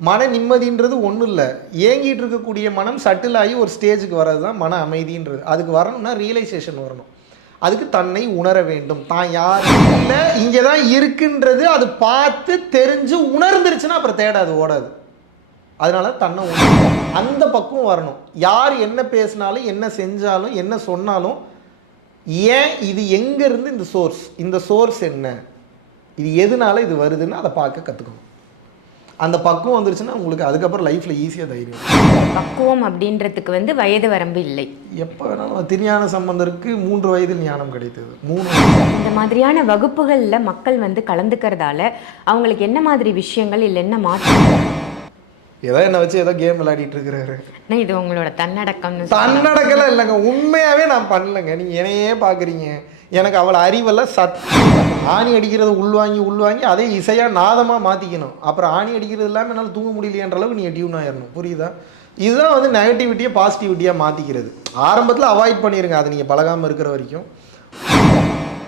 மன நிம்மதின்றது ஒன்றும் இல்லை ஏங்கிட்டு இருக்கக்கூடிய மனம் சட்டில் ஆகி ஒரு ஸ்டேஜுக்கு வர்றது தான் மன அமைதின்றது. அதுக்கு வரணும்னா ரியலைசேஷன் வரணும். அதுக்கு தன்னை உணர வேண்டும். தான் யார் இல்லை இங்கே தான் இருக்குன்றது அது பார்த்து தெரிஞ்சு உணர்ந்துருச்சுன்னா அப்புறம் தேடாது ஓடாது. அதனால தன்னை உணரணும் அந்த பக்கம் வரணும். யார் என்ன பேசினாலும் என்ன செஞ்சாலும் என்ன சொன்னாலும் ஏன் இது எங்கேருந்து இந்த சோர்ஸ் இந்த சோர்ஸ் என்ன? இது எதனால இது வருதுன்னு அதை பார்க்க கற்றுக்கணும் அந்த பக்குவம் வந்துருச்சுன்னா உங்களுக்கு அதுக்கப்புறம் லைஃப்பில் ஈஸியாக தைரியம். பக்குவம் அப்படின்றதுக்கு வந்து வயது வரம்பு இல்லை. எப்போ வேணாலும் திருஞான சம்பந்தருக்கு மூன்று வயதில் ஞானம் கிடைத்தது. மூணு இந்த மாதிரியான வகுப்புகளில் மக்கள் வந்து கலந்துக்கிறதால அவங்களுக்கு என்ன மாதிரி விஷயங்கள் இல்லை என்ன மாற்றம் ஏதோ என்னை வச்சு ஏதோ கேம் விளையாடிட்டு இருக்கிறாரு இது உங்களோட தன்னடக்கம்னு தன்னடக்கெல்லாம் இல்லைங்க உண்மையாகவே நான் பண்ணலைங்க. நீங்கள் என்னையே பார்க்குறீங்க எனக்கு அவளை அறிவெல்லாம் சத் ஆணி அடிக்கிறத உள்வாங்கி உள்வாங்கி அதே இசையாக நாதமாக மாற்றிக்கணும் அப்புறம் ஆணி அடிக்கிறது இல்லாமல் என்னால் தூங்க முடியலையன்ற அளவுக்கு நீங்கள் டியூன் ஆயிடணும் புரியுதா? இதுதான் வந்து நெகட்டிவிட்டியை பாசிட்டிவிட்டியாக மாற்றிக்கிறது ஆரம்பத்தில் அவாய்ட் பண்ணிடுங்க அது நீங்கள் பழகாமல் இருக்கிற வரைக்கும்.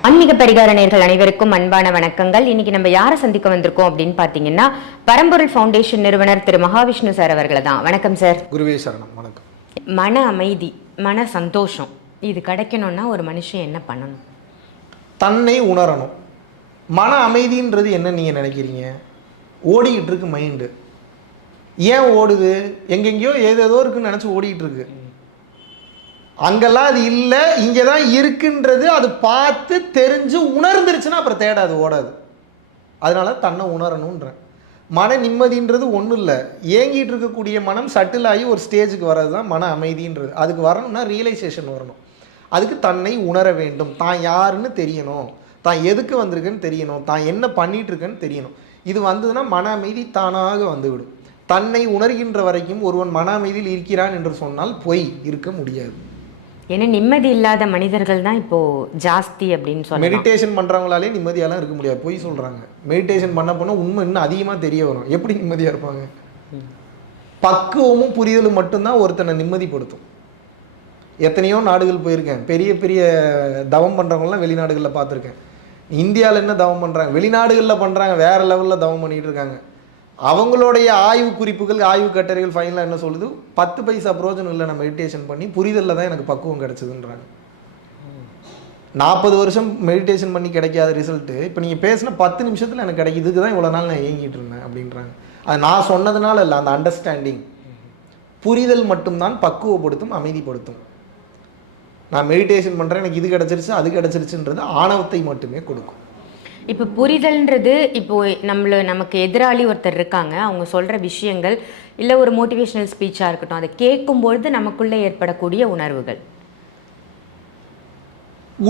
ஆன்மீக பரிகார நேர்கள் அனைவருக்கும் அன்பான வணக்கங்கள். இன்னைக்கு நம்ம யாரை சந்திக்க வந்திருக்கோம் அப்படின்னு பார்த்தீங்கன்னா பரம்பொருள் ஃபவுண்டேஷன் நிறுவனர் திரு மகாவிஷ்ணு சார் அவர்களை தான். வணக்கம் சார். குருவே சரணம். வணக்கம். மன அமைதி மன சந்தோஷம் இது கிடைக்கணும்னா ஒரு மனுஷன் என்ன பண்ணணும்? தன்னை உணரணும். மன அமைதின்றது என்ன நீங்கள் நினைக்கிறீங்க? ஓடிக்கிட்டு இருக்கு மைண்டு ஏன் ஓடுது? எங்கெங்கேயோ ஏதேதோ இருக்குன்னு நினச்சி ஓடிக்கிட்டு இருக்கு. அங்கெல்லாம் அது இல்லை இங்கே தான் இருக்குன்றது அது பார்த்து தெரிஞ்சு உணர்ந்துருச்சுன்னா அப்புறம் தேடாது ஓடாது. அதனால தன்னை உணரணுன்றேன் மன நிம்மதின்றது ஒன்றும் இல்லை. ஏங்கிட்டு இருக்கக்கூடிய மனம் சட்டில் ஆகி ஒரு ஸ்டேஜுக்கு வர்றது தான் மன அமைதின்றது. அதுக்கு வரணும்னா ரியலைசேஷன் வரணும். அதுக்கு தன்னை உணர வேண்டும். தான் யாருன்னு தெரியணும். தான் எதுக்கு வந்திருக்குன்னு தெரியணும். தான் என்ன பண்ணிகிட்ருக்குன்னு இருக்கேன்னு தெரியணும். இது வந்ததுன்னா மன அமைதி தானாக வந்துவிடும். தன்னை உணர்கின்ற வரைக்கும் ஒருவன் மன அமைதியில் இருக்கிறான் என்று சொன்னால் பொய் இருக்க முடியாது. ஏன்னா நிம்மதி இல்லாத மனிதர்கள் தான் இப்போ ஜாஸ்தி அப்படின்னு சொல்லலாம். மெடிடேஷன் பண்ணுறவங்களாலே நிம்மதியாலாம் இருக்க முடியாது. பொய் சொல்கிறாங்க மெடிடேஷன் பண்ண பண்ண உண்மை இன்னும் அதிகமாக தெரிய வரும். எப்படி நிம்மதியாக இருப்பாங்க? பக்குவமும் புரிதலும் மட்டும்தான் ஒருத்தனை நிம்மதிப்படுத்தும். எத்தனையோ நாடுகள் போயிருக்கேன். பெரிய பெரிய தவம் பண்ணுறவங்களாம் வெளிநாடுகளில் பார்த்துருக்கேன். இந்தியாவில் என்ன தவம் பண்ணுறாங்க வெளிநாடுகளில் பண்ணுறாங்க வேறு லெவலில் தவம் பண்ணிகிட்டு இருக்காங்க. அவங்களுடைய ஆய்வு குறிப்புகள் ஆய்வு கட்டுரைகள் ஃபைனலாக என்ன சொல்லுது? பத்து பைசா பிரோஜனம் இல்லை நான் மெடிடேஷன் பண்ணி புரிதலில் தான் எனக்கு பக்குவம் கிடச்சிதுன்றாங்க. நாற்பது வருஷம் மெடிடேஷன் பண்ணி கிடைக்காத ரிசல்ட்டு இப்போ நீங்கள் பேசின பத்து நிமிஷத்தில் எனக்கு கிடைக்கும் இதுக்கு தான் இவ்வளோ நாள் நான் ஏங்கிட்டு இருந்தேன் அப்படின்றாங்க. அது நான் சொன்னதுனால இல்லை அந்த அண்டர்ஸ்டாண்டிங் புரிதல் மட்டும்தான் பக்குவப்படுத்தும் அமைதிப்படுத்தும். நான் மெடிடேஷன் பண்ணுறேன் எனக்கு இது கிடச்சிருச்சு அது கிடச்சிருச்சுன்றது ஆணவத்தை மட்டுமே கொடுக்கும். இப்போ புரிதல்ன்றது இப்போ நம்மள நமக்கு எதிராளி ஒருத்தர் இருக்காங்க அவங்க சொல்கிற விஷயங்கள் இல்லை ஒரு மோட்டிவேஷனல் ஸ்பீச்சாக இருக்கட்டும் அதை கேட்கும்பொழுது நமக்குள்ளே ஏற்படக்கூடிய உணர்வுகள்.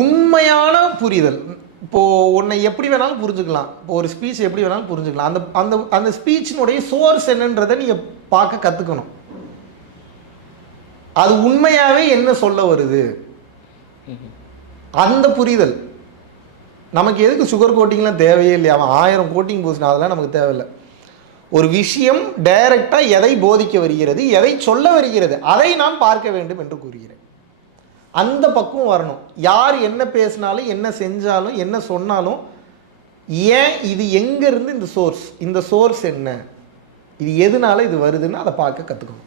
உண்மையான புரிதல். இப்போ உன்னை எப்படி வேணாலும் புரிஞ்சுக்கலாம். இப்போ ஒரு ஸ்பீச் எப்படி வேணாலும் புரிஞ்சுக்கலாம். அந்த அந்த அந்த ஸ்பீச்சினுடைய சோர்ஸ் என்னன்றதை நீங்கள் பார்க்க கற்றுக்கணும் அது உண்மையாகவே என்ன சொல்ல வருது? அந்த புரிதல். நமக்கு எதுக்கு சுகர் கோட்டிங்லாம் தேவையே இல்லையா? அவன் ஆயிரம் கோட்டிங் பூசினா அதெல்லாம் நமக்கு தேவையில்லை. ஒரு விஷயம் டைரக்டாக எதை போதிக்க வருகிறது எதை சொல்ல வருகிறது அதை நான் பார்க்க வேண்டும் என்று கூறுகிறேன். அந்த பக்குவம் வரணும். யார் என்ன பேசினாலும் என்ன செஞ்சாலும் என்ன சொன்னாலும் ஏன் இது எங்கேருந்து இந்த சோர்ஸ் இந்த சோர்ஸ் என்ன? இது எதனால இது வருதுன்னு அதை பார்க்க கற்றுக்கணும்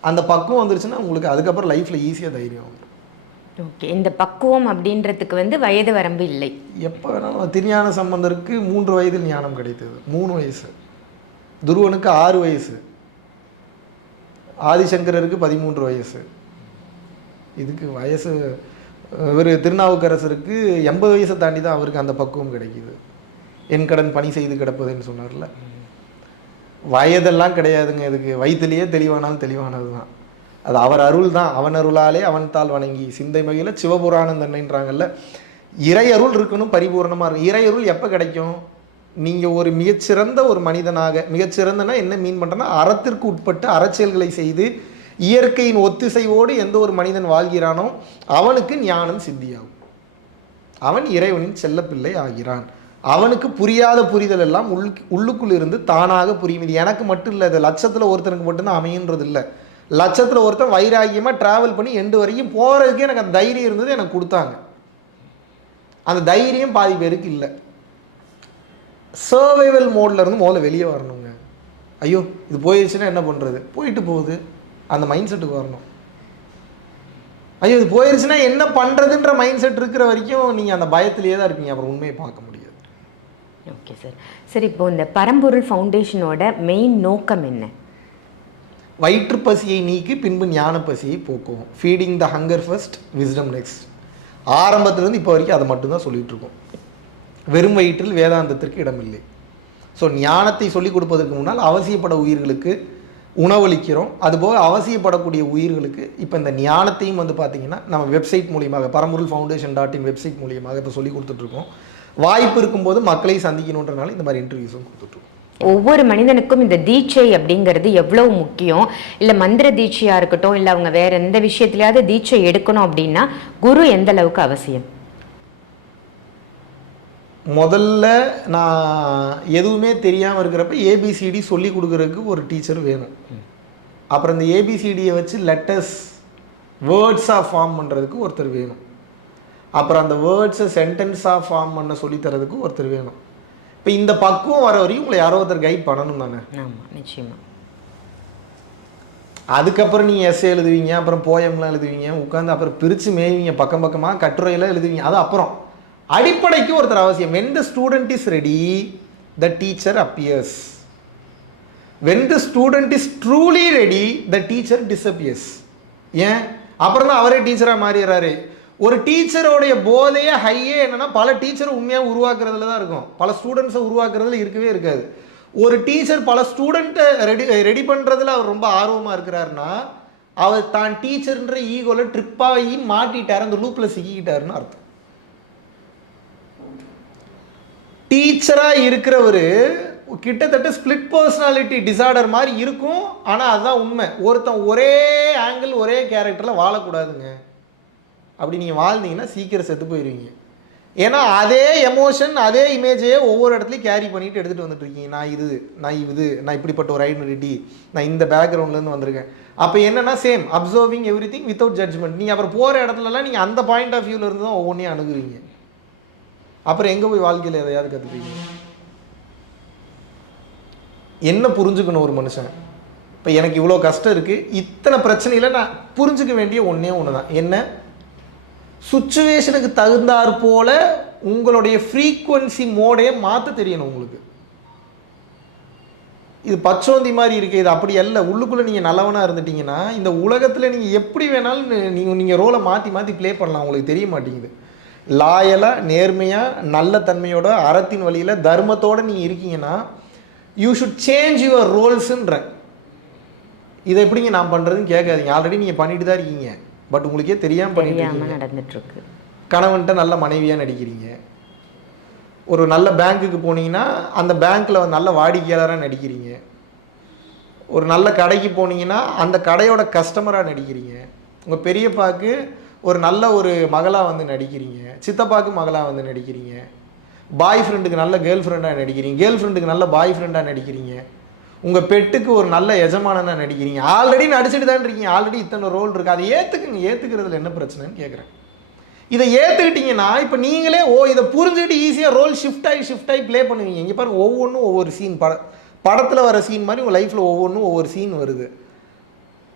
அந்த பக்குவம் வந்துருச்சுன்னா உங்களுக்கு அதுக்கப்புறம் லைஃப்பில் ஈஸியாக தைரியம் வந்துடும் ஓகே இந்த பக்குவம் அப்படின்றதுக்கு வந்து வயது வரம்பு இல்லை. எப்போ வேணாலும் திருஞான சம்பந்தருக்கு மூன்று வயதில் ஞானம் கிடைத்தது. மூணு வயசு. துருவனுக்கு ஆறு வயசு. ஆதிசங்கரருக்கு பதிமூன்று வயசு. இதுக்கு வயசு இவர் திருநாவுக்கரசருக்கு எண்பது வயசை தாண்டி தான் அவருக்கு அந்த பக்குவம் கிடைக்குது. என் கடன் பணி செய்து கிடப்பதுன்னு சொன்னார்ல. வயதெல்லாம் கிடையாதுங்க இதுக்கு. வயிற்றுலேயே தெளிவானாலும் தெளிவானது தான் அது அவர் அருள் தான் அவன் அருளாலே அவன் தாள் வணங்கி. சிந்தை மகிழ சிவபுராணம் தன்னைன்றாங்கல்ல இறையருள் இருக்கணும் பரிபூர்ணமாக இருக்கும். இறையருள் எப்போ கிடைக்கும்? நீங்கள் ஒரு மிகச்சிறந்த ஒரு மனிதனாக மிகச்சிறந்தனா என்ன மீன் பண்ணுறேன்னா அறத்திற்கு உட்பட்டு அறச்செயல்களை செய்து இயற்கையின் ஒத்திசைவோடு எந்த ஒரு மனிதன் வாழ்கிறானோ அவனுக்கு ஞானம் சித்தியாகும். அவன் இறைவனின் செல்லப்பிள்ளை ஆகிறான். அவனுக்கு புரியாத புரிதல் எல்லாம் உள் உள்ளுக்குள் இருந்து தானாக புரியும். இது எனக்கு மட்டும் இல்லை இது லட்சத்தில் ஒருத்தனுக்கு மட்டும்தான் அமையுன்றது இல்லை லட்சத்தில் ஒருத்தன் வைராகியமாக ட்ராவல் பண்ணி எண்டு வரைக்கும் போகிறதுக்கே எனக்கு அந்த தைரியம் இருந்தது எனக்கு கொடுத்தாங்க. அந்த தைரியம் பாதி பேருக்கு இல்லை. சர்வைவல் மோட்ல இருந்து முதல்ல வெளியே வரணுங்க. ஐயோ இது போயிடுச்சுன்னா என்ன பண்ணுறது போயிட்டு போகுது. அந்த மைண்ட் செட்டுக்கு வரணும். ஐயோ இது போயிடுச்சுன்னா என்ன பண்ணுறதுன்ற மைண்ட் செட் இருக்கிற வரைக்கும் நீங்கள் அந்த பயத்திலேயே தான் இருப்பீங்க. அப்புறம் உண்மையை பார்க்க முடியாது. ஓகே சார் சரி இப்போ இந்த பரம்பொருள் ஃபவுண்டேஷனோட மெயின் நோக்கம் என்ன? வயிற்று பசியை நீக்கி பின்பு ஞான பசியை போக்குவோம் feeding the hunger first wisdom next ஆரம்பத்துலேருந்து இப்போ வரைக்கும் அதை மட்டும்தான் சொல்லிகிட்ருக்கோம் இருக்கோம். வெறும் வயிற்றில் வேதாந்தத்திற்கு இடமில்லை. ஸோ ஞானத்தை சொல்லிக் கொடுப்பதற்கு முன்னால் அவசியப்பட உயிர்களுக்கு உணவளிக்கிறோம். அதுபோக அவசியப்படக்கூடிய உயிர்களுக்கு இப்போ இந்த ஞானத்தையும் வந்து பார்த்தீங்கன்னா நம்ம வெப்சைட் மூலியமாக பரம்பொருள் ஃபவுண்டேஷன் டாட் இன் வெப்சைட் மூலியமாக இப்போ சொல்லி கொடுத்துட்ருக்கோம் வாய்ப்பு இருக்கும்போது மக்களை சந்திக்கணுன்றனால இந்த மாதிரி இன்டர்வியூஸும் கொடுத்துட்ருக்கோம் ஒவ்வொரு மனிதனுக்கும் இந்த தீட்சை அப்படிங்கிறது எவ்வளவு முக்கியம்? இல்லை மந்திர தீட்சையா இருக்கட்டும் இல்லை அவங்க வேற எந்த விஷயத்துலையாவது தீட்சை எடுக்கணும் அப்படின்னா குரு எந்த அளவுக்கு அவசியம்? முதல்ல நான் எதுவுமே தெரியாமல் இருக்கிறப்ப ஏபிசிடி சொல்லி கொடுக்குறதுக்கு ஒரு டீச்சர் வேணும். அப்புறம் இந்த ஏபிசிடியை வச்சு லெட்டர்ஸ் வேர்ட்ஸாக ஃபார்ம் பண்ணுறதுக்கு ஒருத்தர் வேணும். அப்புறம் அந்த வேர்ட்ஸை சென்டென்ஸாக ஃபார்ம் பண்ண சொல்லித்தரதுக்கு ஒருத்தர் வேணும். இப்போ இந்த பக்குவம் வர வரையும் உங்களை யாரோ ஒருத்தர் கைட் பண்ணணும் தானே? ஆமா நிச்சயமா. அதுக்கப்புறம் நீங்கள் எஸ்ஏ எழுதுவீங்க அப்புறம் போயம்லாம் எழுதுவீங்க உட்காந்து அப்புறம் பிரித்து மேய்வீங்க பக்கம் பக்கமாக கட்டுரையெல்லாம் எழுதுவீங்க அது அப்புறம். அடிப்படைக்கு ஒருத்தர் அவசியம். When the student is ready the teacher appears when the student is truly ready the teacher disappears. ஏன்? அப்புறம் தான் அவரே டீச்சராக மாறிடுறாரு. ஒரு டீச்சரோடைய போதையே ஹையே என்னன்னா பல டீச்சரை உண்மையாக உருவாக்குறதுல தான் இருக்கும். பல ஸ்டூடெண்ட்ஸை உருவாக்குறதுல இருக்கவே இருக்காது. ஒரு டீச்சர் பல ஸ்டூடெண்ட்டை ரெடி ரெடி பண்ணுறதுல அவர் ரொம்ப ஆர்வமாக இருக்கிறாருன்னா அவர் தான் டீச்சர்ன்ற ஈகோவில் ட்ரிப்பாகி மாட்டிட்டார் அந்த லூப்பில் சிக்கிக்கிட்டாருன்னு அர்த்தம். டீச்சராக இருக்கிறவர் கிட்டத்தட்ட ஸ்பிளிட் பர்சனாலிட்டி டிசார்டர் மாதிரி இருக்கும் ஆனால் அதுதான் உண்மை. ஒருத்தன் ஒரே ஆங்கிள் ஒரே கேரக்டரில் வாழக்கூடாதுங்க. அப்படி நீங்கள் வாழ்ந்தீங்கன்னா சீக்கிரம் செத்து போயிடுவீங்க ஏன்னா அதே எமோஷன் அதே இமேஜையே ஒவ்வொரு இடத்துலையும் கேரி பண்ணிட்டு எடுத்துகிட்டு வந்துட்டு இருக்கீங்க. நான் இது நான் இது நான் இப்படிப்பட்ட ஒரு ஐடென்டிட்டி நான் இந்த பேக்ரவுண்ட்லேருந்து வந்திருக்கேன். அப்போ என்னன்னா same observing everything without judgment நீங்கள் அப்புறம் போகிற இடத்துலலாம் நீங்கள் அந்த பாயிண்ட் ஆஃப் வியூவில் இருந்து தான் ஒவ்வொன்றையும் அணுகுவீங்க. அப்புறம் எங்கே போய் வாழ்க்கையில் எதையாவது கற்றுப்பீங்க என்ன புரிஞ்சுக்கணும் ஒரு மனுஷன்? இப்போ எனக்கு இவ்வளோ கஷ்டம் இருக்குது இத்தனை பிரச்சனையில் நான் புரிஞ்சுக்க வேண்டிய ஒன்றே ஒன்று தான் என்ன? சுச்சுவேஷனுக்கு தகுந்தாற் போல உங்களுடைய ஃப்ரீக்குவன்சி மோடையை மாற்ற தெரியணும் உங்களுக்கு. இது பச்சோந்தி மாதிரி இருக்குது இது அப்படி அல்ல. உள்ளுக்குள்ளே நீங்கள் நல்லவனாக இருந்துட்டீங்கன்னா இந்த உலகத்தில் நீங்கள் எப்படி வேணாலும் நீங்கள் நீங்கள் ரோலை மாற்றி மாற்றி ப்ளே பண்ணலாம். உங்களுக்கு தெரிய மாட்டேங்குது. லாயலாக நேர்மையாக நல்ல தன்மையோட அறத்தின் வழியில் தர்மத்தோடு நீங்கள் இருக்கீங்கன்னா யூ ஷுட் சேஞ்ச் யுவர் ரோல்ஸுன்ற இதை எப்படிங்க நான் பண்ணுறதுன்னு கேட்காதீங்க. ஆல்ரெடி நீங்கள் பண்ணிட்டு தான் இருக்கீங்க. பட் உங்களுக்கே தெரியாமல் பண்ணிட்டு இருக்கீங்க தெரியாம நடந்துட்டு இருக்கு கணவன்கிட்ட நல்ல மனைவியாக நடிக்கிறீங்க. ஒரு நல்ல பேங்க்குக்கு போனீங்கன்னா அந்த பேங்க்கில் நல்ல வாடிக்கையாளராக நடிக்கிறீங்க. ஒரு நல்ல கடைக்கு போனீங்கன்னா அந்த கடையோட கஸ்டமராக நடிக்கிறீங்க. உங்கள் பெரியப்பாக்கு ஒரு நல்ல ஒரு மகளாக வந்து நடிக்கிறீங்க. சித்தப்பாக்கு மகளாக வந்து நடிக்கிறீங்க. பாய் ஃப்ரெண்டுக்கு நல்ல கேர்ள் ஃப்ரெண்டாக நடிக்கிறீங்க. கேர்ள் ஃப்ரெண்டுக்கு நல்ல பாய் ஃப்ரெண்டாக நடிக்கிறீங்க. உங்கள் பெட்டுக்கு ஒரு நல்ல எஜமானனாக நடிக்கிறீங்க. ஆல்ரெடி நடிச்சுட்டு தான் இருக்கீங்க. ஆல்ரெடி இத்தனை ரோல் இருக்குது அதை ஏற்றுக்குங்க ஏற்றுக்கிறதுல என்ன பிரச்சனைன்னு கேட்குறேன் இதை ஏற்றுக்கிட்டீங்கன்னா இப்போ நீங்களே ஓ இதை புரிஞ்சுக்கிட்டு ஈஸியாக ரோல் ஷிஃப்ட் ஆகி ஷிஃப்ட் ஆகி ப்ளே பண்ணுவீங்க. இங்கே பாருங்கள் ஒவ்வொன்றும் ஒவ்வொரு சீன் பட படத்தில் வர சீன் மாதிரி உங்கள் லைஃப்பில் ஒவ்வொன்றும் ஒவ்வொரு சீன் வருது.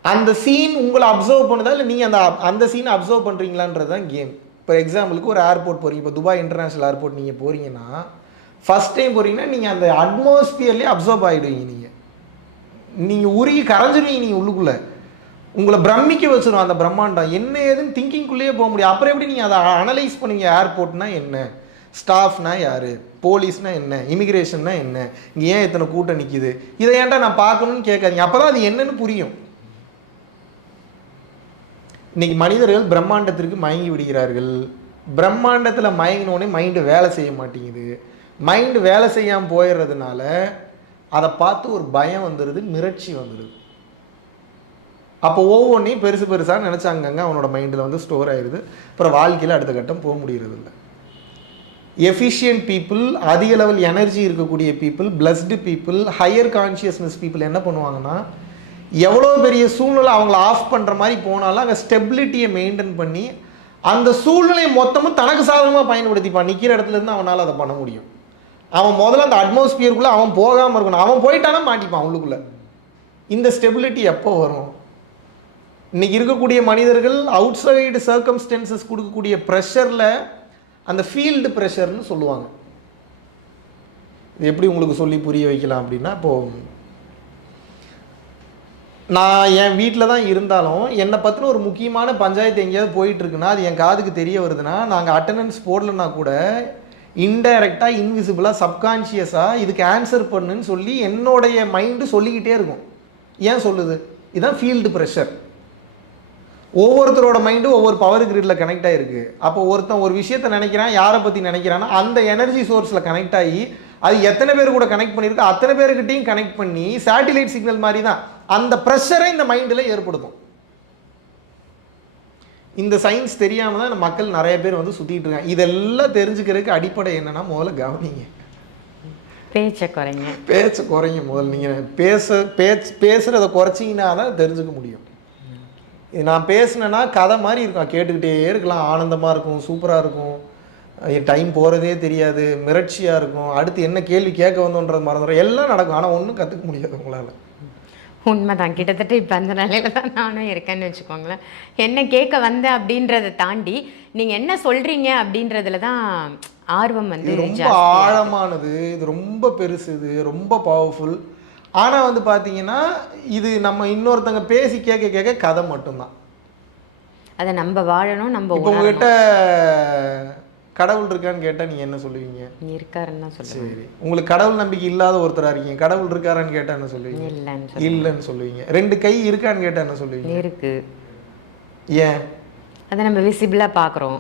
அந்த சீன் உங்களை அப்சர்வ் பண்ணுதா? இல்லை நீங்கள் அந்த அந்த சீனை அப்சர்வ் பண்ணுறீங்களான்றது தான் கேம் இப்போ எக்ஸாம்பிளுக்கு ஒரு ஏர்போர்ட் போகிறீங்க இப்போ துபாய் இன்டர்நேஷ்னல் ஏர்போர்ட் நீங்கள் போகிறீங்கன்னா ஃபஸ்ட் டைம் போகிறீங்கன்னா நீங்கள் அந்த அட்மாஸ்பியர்லேயே அப்சர்வ் ஆகிடுவீங்க நீங்கள் நீங்கள் உருகி கரைஞ்சிருவீங்க நீங்கள் உள்ளுக்குள்ளே. உங்களை பிரமிக்க வச்சிடும் அந்த பிரம்மாண்டம். என்ன ஏதுன்னு திங்கிங்குள்ளேயே போக முடியும் அப்புறம் எப்படி நீங்கள் அதை அனலைஸ் பண்ணீங்க ஏர்போர்ட்னா என்ன? ஸ்டாஃப்னா யார்? போலீஸ்னா என்ன? இமிக்ரேஷன்னா என்ன? இங்கே ஏன் இத்தனை கூட்டம் நிற்கிது இதை ஏன்டா நான் பார்க்கணும்னு கேட்காதீங்க. அப்போ தான் அது என்னன்னு புரியும். இன்னைக்கு மனிதர்கள் பிரம்மாண்டத்திற்கு மயங்கி விடுகிறார்கள். பிரம்மாண்டத்தில் மயங்கினோடனே மைண்டு வேலை செய்ய மாட்டேங்குது. மைண்டு வேலை செய்யாமல் போயிடுறதுனால அதை பார்த்து ஒரு பயம் வந்துடுது மிரட்சி வந்துடுது அப்போ ஒவ்வொன்றையும் பெருசு பெருசாக நினச்சாங்கங்க அவனோட மைண்டில் வந்து ஸ்டோர் ஆயிடுது அப்புறம் வாழ்க்கையில் அடுத்த கட்டம் போக முடியறது இல்லை. எஃபிஷியன்ட் பீப்புள் அதிக லெவல் எனர்ஜி இருக்கக்கூடிய people blessed people higher consciousness people என்ன பண்ணுவாங்கன்னா எவ்வளோ பெரிய சூழ்நிலை அவங்கள ஆஃப் பண்ணுற மாதிரி போனாலும் அங்கே ஸ்டெபிலிட்டியை மெயின்டைன் பண்ணி அந்த சூழ்நிலையை மொத்தமும் தனக்கு சாதகமாக பயன்படுத்திப்பான் நிற்கிற இடத்துல இருந்து அவனால் அதை பண்ண முடியும். அவன் முதல்ல அந்த அட்மாஸ்பியருக்குள்ளே அவன் போகாமல் இருக்கணும். அவன் போயிட்டானா மாட்டிப்பான் உள்ளுக்குள்ளே. இந்த ஸ்டெபிலிட்டி எப்போ வரும்? இன்றைக்கி இருக்கக்கூடிய மனிதர்கள் அவுட் சைடு சர்க்கம்ஸ்டன்சஸ் கொடுக்கக்கூடிய ப்ரெஷரில் அந்த ஃபீல்டு ப்ரெஷர்னு சொல்லுவாங்க. இது எப்படி உங்களுக்கு சொல்லி புரிய வைக்கலாம் அப்படின்னா இப்போது நான் என் வீட்டில் தான் இருந்தாலும் என்னை பற்றின ஒரு முக்கியமான பஞ்சாயத்து எங்கேயாவது போயிட்டுருக்குன்னா அது என் காதுக்கு தெரிய வருதுன்னா நாங்கள் அட்டண்டன்ஸ் போடலைன்னா கூட இன்டைரக்டாக இன்விசிபிளாக சப்கான்ஷியஸாக இதுக்கு ஆன்சர் பண்ணுன்னு சொல்லி என்னுடைய மைண்டு சொல்லிக்கிட்டே இருக்கும். ஏன் சொல்லுது? இதுதான் ஃபீல்டு ப்ரெஷர் ஒவ்வொருத்தரோட மைண்டும் ஒவ்வொரு பவர் கிரிட்ல கனெக்ட் ஆகிருக்கு அப்போ ஒருத்தன் ஒரு விஷயத்தை நினைக்கிறான் யாரை பற்றி நினைக்கிறான்னா அந்த எனர்ஜி சோர்ஸில் கனெக்ட் ஆகி அது எத்தனை பேர் கூட கனெக்ட் பண்ணியிருக்கு அத்தனை பேருக்கிட்டையும் கனெக்ட் பண்ணி சேட்டிலைட் சிக்னல் மாதிரி தான் அந்த ப்ரெஷரை இந்த மைண்டில் ஏற்படுத்தும். இந்த சயின்ஸ் தெரியாமல் தான் மக்கள் நிறைய பேர் வந்து சுற்றிட்டு இருக்காங்க. இதெல்லாம் தெரிஞ்சுக்கிறதுக்கு அடிப்படை என்னன்னா முதல்ல கவனிங்க. பேச்சை குறைங்க. பேச்ச குறைங்க முதல்ல. நீங்கள் பேச பேச்சு பேசுகிறத குறைச்சிங்கன்னா தான் தெரிஞ்சுக்க முடியும். இது நான் பேசுனேன்னா கதை மாதிரி இருக்கும். கேட்டுக்கிட்டே இருக்கலாம். ஆனந்தமாக இருக்கும் சூப்பராக இருக்கும். டைம் போகிறதே தெரியாது. மிரட்சியாக இருக்கும். அடுத்து என்ன கேள்வி கேட்க வந்தோன்றது மறந்துடும் எல்லாம் நடக்கும். ஆனால் ஒன்றும் கற்றுக்க முடியாது உங்களால். உண்மைதான். கிட்டத்தட்ட இப்போ அந்த நிலையில தான் நானும் இருக்கேன்னு வச்சுக்கோங்களேன். என்ன கேட்க வந்தேன் அப்படின்றத தாண்டி நீங்கள் என்ன சொல்கிறீங்க அப்படின்றதுல தான் ஆர்வம் வந்து ரொம்ப. ஆழமானது. இது ரொம்ப பெருசு இது ரொம்ப பவர்ஃபுல் ஆனால் வந்து பார்த்தீங்கன்னா இது நம்ம இன்னொருத்தங்க பேசி கேட்க கேட்க கதை மட்டும்தான். அதை நம்ம வாழணும் நம்ம. உங்ககிட்ட கடவுள் இருக்கான்னு கேட்டால் நீங்கள் என்ன சொல்லுவீங்க? இருக்காருன்னு சரி. உங்களுக்கு கடவுள் நம்பிக்கை இல்லாத ஒருத்தரா இருக்கீங்க? கடவுள் இருக்காரான்னு கேட்டா என்ன சொல்லுவீங்க? இல்லைன்னு சொல்லுவீங்க. ரெண்டு கை இருக்கான்னு கேட்டா என்ன சொல்லுவீங்க? இருக்கு. ஏன்? அதை நம்ம விசிபிளாக பார்க்குறோம்.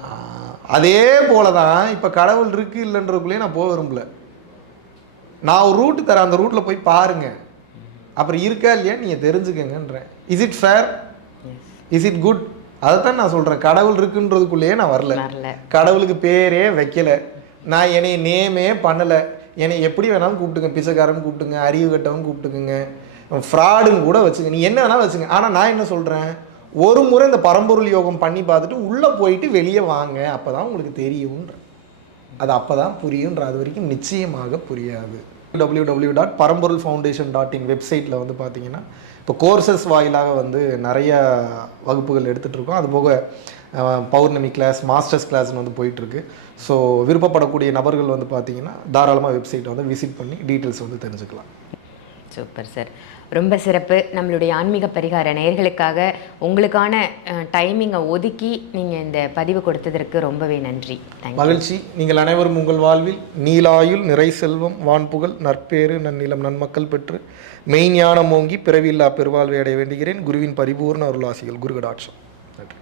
அதே போல தான் இப்போ கடவுள் இருக்கு இல்லைன்றதுக்குள்ளேயே நான் போக விரும்பல. நான் ஒரு ரூட் தரேன். அந்த ரூட்டில் போய் பாருங்க. அப்புறம் இருக்கா இல்லையா நீங்கள் தெரிஞ்சுக்கங்கன்றேன். Is it fair is it good அதைத்தான் நான் சொல்கிறேன் கடவுள் இருக்குன்றதுக்குள்ளேயே நான் வரல. கடவுளுக்கு பேரே வைக்கல. நான் என்னை நேமே பண்ணலை. என்னை எப்படி வேணாலும் கூப்பிட்டுங்க. பிச்சைக்காரன் கூப்பிட்டுங்க. அறிவு கட்டவன் கூப்பிட்டுக்குங்க. ஃப்ராடுன்னு கூட வச்சுங்க. நீ என்ன வேணாலும் வச்சுங்க. ஆனால் நான் என்ன சொல்கிறேன் ஒரு முறை இந்த பரம்பொருள் யோகம் பண்ணி பார்த்துட்டு உள்ளே போயிட்டு வெளியே வாங்க. அப்போ தான் உங்களுக்கு தெரியும்ன்ற. அது அப்போ தான் புரியுன்ற அது வரைக்கும் நிச்சயமாக புரியாது. www.பரம்பொருள் dot Paramporul foundation dot in வெப்சைட்டில் வந்து பார்த்தீங்கன்னா இப்போ கோர்சஸ் வாயிலாக வந்து நிறைய வகுப்புகள் எடுத்துகிட்டு இருக்கோம் அது போக பௌர்ணமி கிளாஸ் மாஸ்டர்ஸ் கிளாஸ்னு வந்து போயிட்டுருக்கு. ஸோ விருப்பப்படக்கூடிய நபர்கள் வந்து பார்த்தீங்கன்னா தாராளமாக வெப்சைட்டை வந்து விசிட் பண்ணி டீட்டெயில்ஸ் வந்து தெரிஞ்சுக்கலாம். Super sir. ரொம்ப சிறப்பு. நம்மளுடைய ஆன்மீக பரிகார நேயர்களுக்காக உங்களுக்கான டைமிங்கை ஒதுக்கி நீங்கள் இந்த பதிவு கொடுத்ததற்கு ரொம்பவே நன்றி. மகிழ்ச்சி. நீங்கள் அனைவரும் உங்கள் வாழ்வில் நீலாயுள் நிறை செல்வம் வான்புகழ் நற்பேறு நன்னிலம் நன்மக்கள் பெற்று மெய்ஞானம் ஓங்கி பிறவில்லா பெருவாழ்வை அடைய வேண்டுகிறேன். குருவின் பரிபூர்ண அருளாசிகள். குருகடாட்சம். நன்றி.